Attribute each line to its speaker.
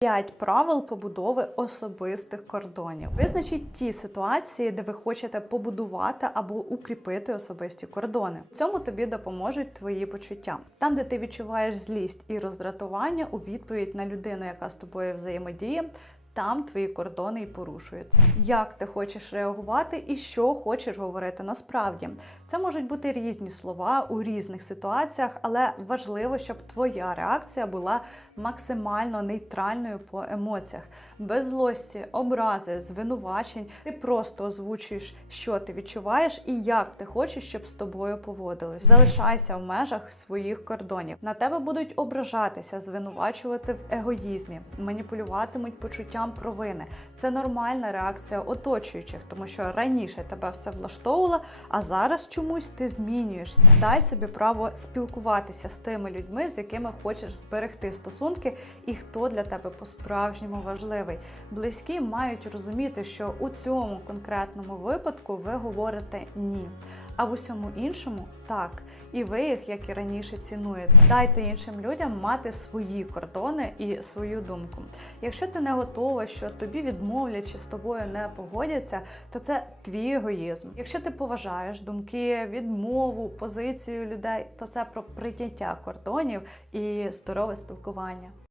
Speaker 1: П'ять правил побудови особистих кордонів. Визначіть ті ситуації, де ви хочете побудувати або укріпити особисті кордони. Цьому тобі допоможуть твої почуття. Там, де ти відчуваєш злість і роздратування у відповідь на людину, яка з тобою взаємодіє. Там твої кордони і порушуються. Як ти хочеш реагувати і що хочеш говорити насправді? Це можуть бути різні слова у різних ситуаціях, але важливо, щоб твоя реакція була максимально нейтральною по емоціях, без злості, образи, звинувачень. Ти просто озвучуєш, що ти відчуваєш і як ти хочеш, щоб з тобою поводились. Залишайся в межах своїх кордонів. На тебе будуть ображатися, звинувачувати в егоїзмі, маніпулюватимуть почуттям провини. Це нормальна реакція оточуючих, тому що раніше тебе все влаштовувало, а зараз чомусь ти змінюєшся. Дай собі право спілкуватися з тими людьми, з якими хочеш зберегти стосунки, і хто для тебе по-справжньому важливий. Близькі мають розуміти, що у цьому конкретному випадку ви говорите ні. А в усьому іншому так. І ви їх, як і раніше, цінуєте. Дайте іншим людям мати свої кордони і свою думку. Якщо ти не готова, що тобі відмовлять чи з тобою не погодяться, то це твій егоїзм. Якщо ти поважаєш думки, відмову, позицію людей, то це про прийняття кордонів і здорове спілкування.